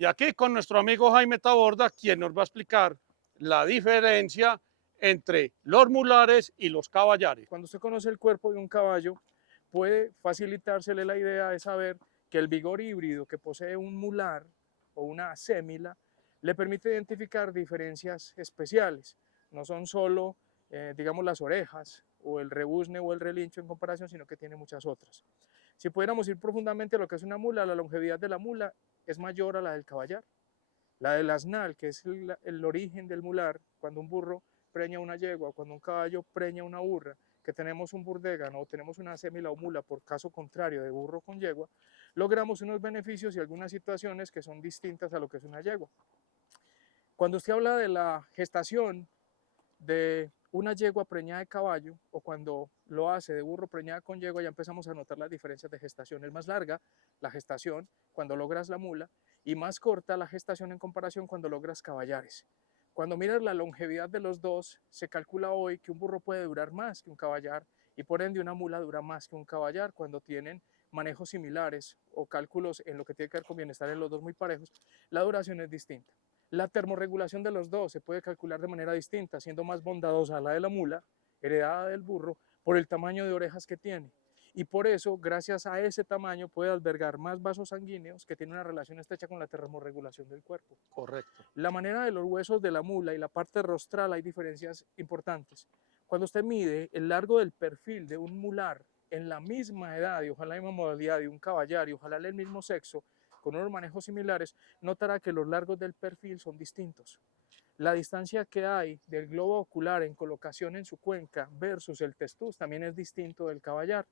Y aquí con nuestro amigo Jaime Taborda, quien nos va a explicar la diferencia entre los mulares y los caballares. Cuando usted conoce el cuerpo de un caballo, puede facilitársele la idea de saber que el vigor híbrido que posee un mular o una sémila le permite identificar diferencias especiales. No son solo, digamos, las orejas o el rebuzne o el relincho en comparación, sino que tiene muchas otras. Si pudiéramos ir profundamente a lo que es una mula, la longevidad de la mula es mayor a la del caballar. La del asnal, que es el origen del mular, cuando un burro preña una yegua, cuando un caballo preña una burra, que tenemos un burdégano o tenemos una sémila o mula por caso contrario de burro con yegua, logramos unos beneficios y algunas situaciones que son distintas a lo que es una yegua. Cuando usted habla de la gestación de una yegua preñada de caballo o cuando lo hace de burro preñada con yegua, ya empezamos a notar las diferencias de gestación. Es más larga la gestación cuando logras la mula y más corta la gestación en comparación cuando logras caballares. Cuando miras la longevidad de los dos, se calcula hoy que un burro puede durar más que un caballar y por ende una mula dura más que un caballar cuando tienen manejos similares o cálculos en lo que tiene que ver con bienestar en los dos muy parejos, la duración es distinta. La termorregulación de los dos se puede calcular de manera distinta, siendo más bondadosa la de la mula, heredada del burro, por el tamaño de orejas que tiene. Y por eso, gracias a ese tamaño, puede albergar más vasos sanguíneos que tienen una relación estrecha con la termorregulación del cuerpo. Correcto. La manera de los huesos de la mula y la parte rostral hay diferencias importantes. Cuando usted mide el largo del perfil de un mular en la misma edad y ojalá la misma modalidad de un caballar y ojalá el mismo sexo, con unos manejos similares, notará que los largos del perfil son distintos. La distancia que hay del globo ocular en colocación en su cuenca versus el testuz también es distinto del caballar.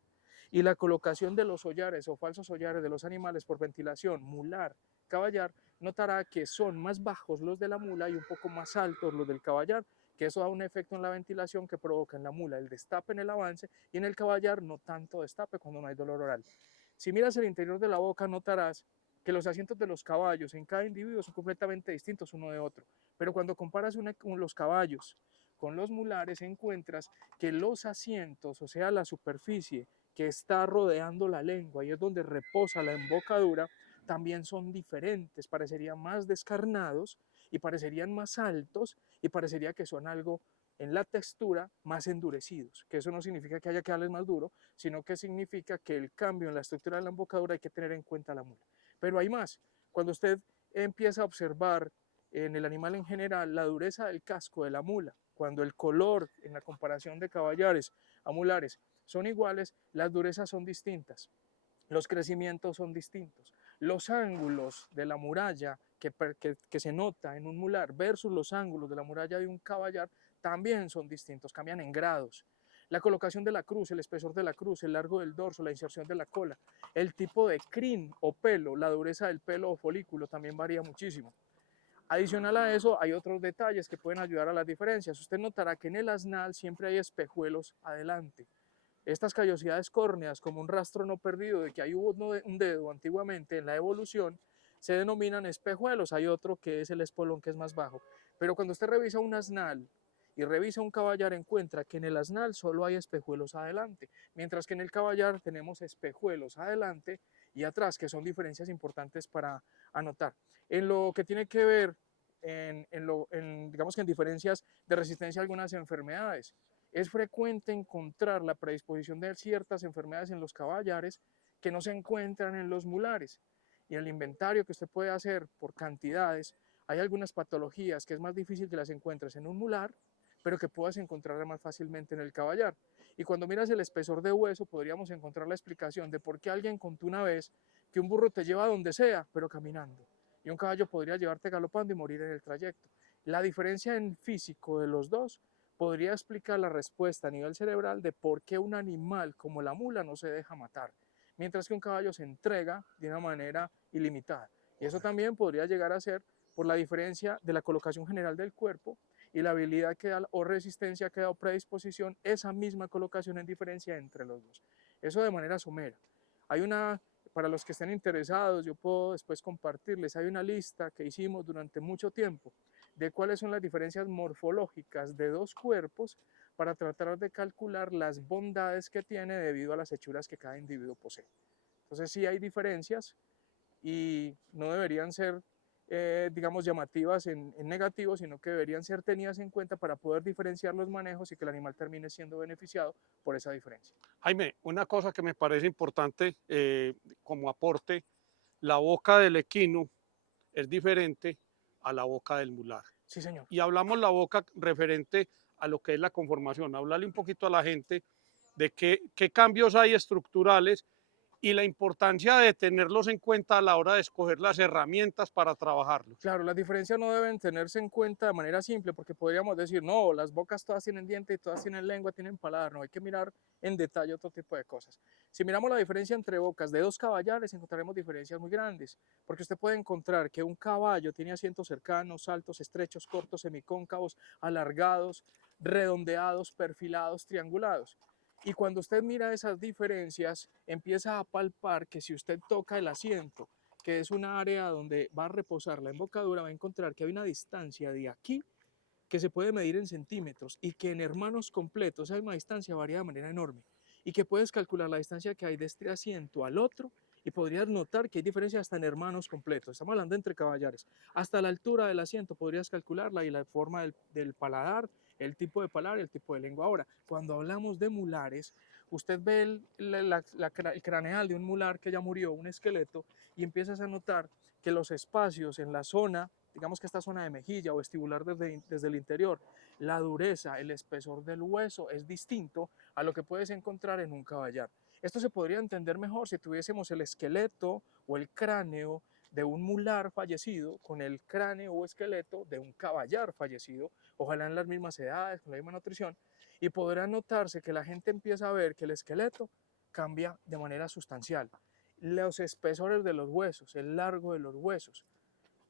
Y la colocación de los hollares o falsos hollares de los animales por ventilación, mular, caballar, notará que son más bajos los de la mula y un poco más altos los del caballar, que eso da un efecto en la ventilación que provoca en la mula el destape en el avance y en el caballar no tanto destape cuando no hay dolor oral. Si miras el interior de la boca notarás que los asientos de los caballos en cada individuo son completamente distintos uno de otro, pero cuando comparas los caballos con los mulares encuentras que los asientos, o sea, la superficie que está rodeando la lengua y es donde reposa la embocadura, también son diferentes, parecerían más descarnados y parecerían más altos y parecería que son algo en la textura más endurecidos, que eso no significa que haya que darles más duro, sino que significa que el cambio en la estructura de la embocadura hay que tener en cuenta la mula. Pero hay más, cuando usted empieza a observar en el animal en general la dureza del casco de la mula, cuando el color en la comparación de caballares a mulares son iguales, las durezas son distintas, los crecimientos son distintos, los ángulos de la muralla que se nota en un mular versus los ángulos de la muralla de un caballar también son distintos, cambian en grados. La colocación de la cruz, el espesor de la cruz, el largo del dorso, la inserción de la cola, el tipo de crin o pelo, la dureza del pelo o folículo también varía muchísimo. Adicional a eso, hay otros detalles que pueden ayudar a las diferencias. Usted notará que en el asnal siempre hay espejuelos adelante. Estas callosidades córneas, como un rastro no perdido de que hay un dedo antiguamente en la evolución, se denominan espejuelos. Hay otro que es el espolón, que es más bajo. Pero cuando usted revisa un asnal y revisa un caballar, encuentra que en el asnal solo hay espejuelos adelante, mientras que en el caballar tenemos espejuelos adelante y atrás, que son diferencias importantes para anotar. En lo que tiene que ver, digamos que en diferencias de resistencia a algunas enfermedades, es frecuente encontrar la predisposición de ciertas enfermedades en los caballares que no se encuentran en los mulares. Y en el inventario que usted puede hacer por cantidades, hay algunas patologías que es más difícil que las encuentres en un mular, pero que puedas encontrar más fácilmente en el caballar. Y cuando miras el espesor de hueso, podríamos encontrar la explicación de por qué alguien contó una vez que un burro te lleva a donde sea, pero caminando. Y un caballo podría llevarte galopando y morir en el trayecto. La diferencia en físico de los dos podría explicar la respuesta a nivel cerebral de por qué un animal como la mula no se deja matar, mientras que un caballo se entrega de una manera ilimitada. Y eso también podría llegar a ser por la diferencia de la colocación general del cuerpo y la habilidad que da o resistencia que da o predisposición, esa misma colocación en diferencia entre los dos. Eso de manera somera. Hay una, para los que estén interesados, yo puedo después compartirles, hay una lista que hicimos durante mucho tiempo de cuáles son las diferencias morfológicas de dos cuerpos para tratar de calcular las bondades que tiene debido a las hechuras que cada individuo posee. Entonces sí hay diferencias y no deberían ser digamos, llamativas en negativo, sino que deberían ser tenidas en cuenta para poder diferenciar los manejos y que el animal termine siendo beneficiado por esa diferencia. Jaime, una cosa que me parece importante como aporte, la boca del equino es diferente a la boca del mular. Sí, señor. Y hablamos la boca referente a lo que es la conformación. Hablarle un poquito a la gente de qué cambios hay estructurales y la importancia de tenerlos en cuenta a la hora de escoger las herramientas para trabajarlos. Claro, las diferencias no deben tenerse en cuenta de manera simple, porque podríamos decir, no, las bocas todas tienen dientes, todas tienen lengua, tienen paladar, no, hay que mirar en detalle otro tipo de cosas. Si miramos la diferencia entre bocas de dos caballares, encontraremos diferencias muy grandes, porque usted puede encontrar que un caballo tiene asientos cercanos, altos, estrechos, cortos, semicóncavos, alargados, redondeados, perfilados, triangulados. Y cuando usted mira esas diferencias, empieza a palpar que si usted toca el asiento, que es una área donde va a reposar la embocadura, va a encontrar que hay una distancia de aquí que se puede medir en centímetros y que en hermanos completos esa misma distancia varía de manera enorme y que puedes calcular la distancia que hay de este asiento al otro y podrías notar que hay diferencia hasta en hermanos completos. Estamos hablando entre caballares. Hasta la altura del asiento podrías calcularla y la forma del paladar, el tipo de paladar, el tipo de lengua. Ahora, cuando hablamos de mulares, usted ve el craneal de un mular que ya murió, un esqueleto, y empiezas a notar que los espacios en la zona, digamos que esta zona de mejilla o vestibular desde el interior, la dureza, el espesor del hueso es distinto a lo que puedes encontrar en un caballar. Esto se podría entender mejor si tuviésemos el esqueleto o el cráneo de un mular fallecido con el cráneo o esqueleto de un caballar fallecido, ojalá en las mismas edades, con la misma nutrición, y podrá notarse que la gente empieza a ver que el esqueleto cambia de manera sustancial. Los espesores de los huesos, el largo de los huesos,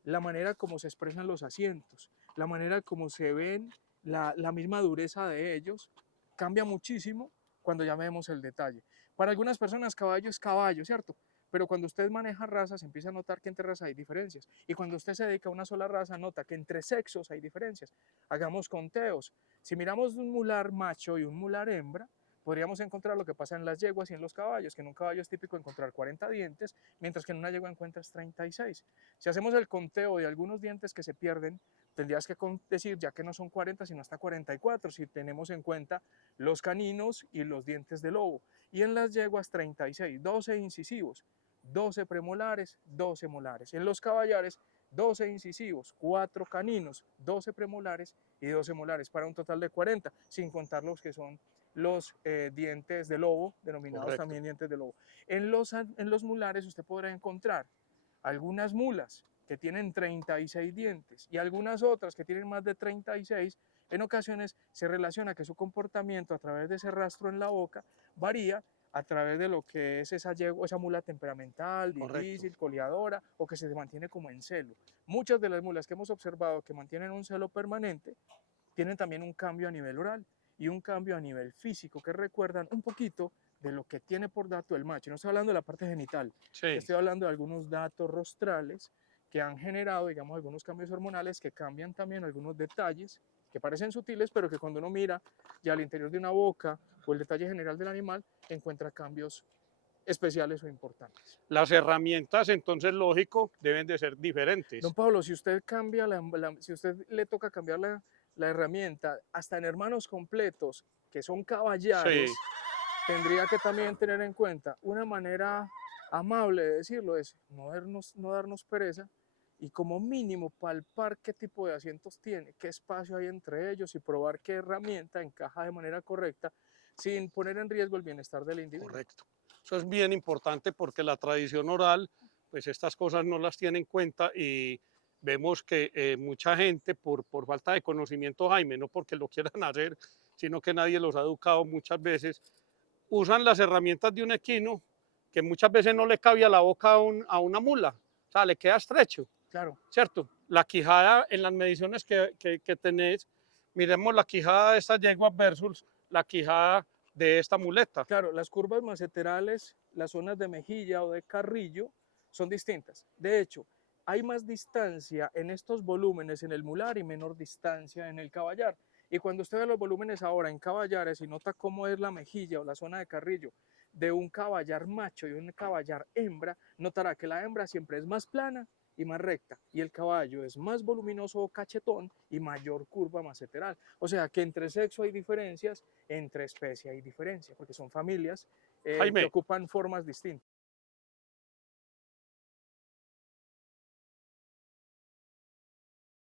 la manera como se expresan los asientos, la manera como se ven, la misma dureza de ellos, cambia muchísimo cuando ya vemos el detalle. Para algunas personas caballo es caballo, ¿cierto? Pero cuando usted maneja razas, empieza a notar que entre razas hay diferencias. Y cuando usted se dedica a una sola raza, nota que entre sexos hay diferencias. Hagamos conteos. Si miramos un mular macho y un mular hembra, podríamos encontrar lo que pasa en las yeguas y en los caballos, que en un caballo es típico encontrar 40 dientes, mientras que en una yegua encuentras 36. Si hacemos el conteo de algunos dientes que se pierden, tendrías que decir ya que no son 40, sino hasta 44, si tenemos en cuenta los caninos y los dientes de lobo. Y en las yeguas 36, 12 incisivos, 12 premolares, 12 molares. En los caballares 12 incisivos, 4 caninos, 12 premolares y 12 molares, para un total de 40, sin contar los que son los dientes de lobo, denominados Correcto. también dientes de lobo. En los mulares usted podrá encontrar algunas mulas que tienen 36 dientes y algunas otras que tienen más de 36, en ocasiones se relaciona que su comportamiento a través de ese rastro en la boca varía a través de lo que es esa mula temperamental, Correcto. difícil, coleadora o que se mantiene como en celo. Muchas de las mulas que hemos observado que mantienen un celo permanente tienen también un cambio a nivel oral y un cambio a nivel físico que recuerdan un poquito de lo que tiene por dato el macho. No estoy hablando de la parte genital, Sí. estoy hablando de algunos datos rostrales que han generado, digamos, algunos cambios hormonales que cambian también algunos detalles que parecen sutiles, pero que cuando uno mira ya al interior de una boca o el detalle general del animal, encuentra cambios especiales o importantes. Las herramientas, entonces, lógico, deben de ser diferentes. Don Pablo, si usted cambia si usted le toca cambiar la herramienta, hasta en hermanos completos, que son caballares, Sí. tendría que también tener en cuenta una manera amable de decirlo, es no darnos pereza y como mínimo palpar qué tipo de asientos tiene, qué espacio hay entre ellos y probar qué herramienta encaja de manera correcta sin poner en riesgo el bienestar del individuo. Correcto. Eso es bien importante porque la tradición oral, pues estas cosas no las tiene en cuenta y vemos que mucha gente por falta de conocimiento, Jaime, no porque lo quieran hacer, sino que nadie los ha educado muchas veces, usan las herramientas de un equino que muchas veces no le cabe a la boca a una mula, o sea, le queda estrecho, Claro, ¿cierto? La quijada en las mediciones que tenés, miremos la quijada de estas yeguas versus la quijada de esta muleta. claro, las curvas maceterales, las zonas de mejilla o de carrillo son distintas. De hecho, hay más distancia en estos volúmenes en el mular y menor distancia en el caballar. Y cuando usted ve los volúmenes ahora en caballares y nota cómo es la mejilla o la zona de carrillo de un caballar macho y un caballar hembra, notará que la hembra siempre es más plana y más recta, y el caballo es más voluminoso o cachetón y mayor curva maceteral. O sea que entre sexo hay diferencias, entre especie hay diferencia, porque son familias que Jaime, ocupan formas distintas.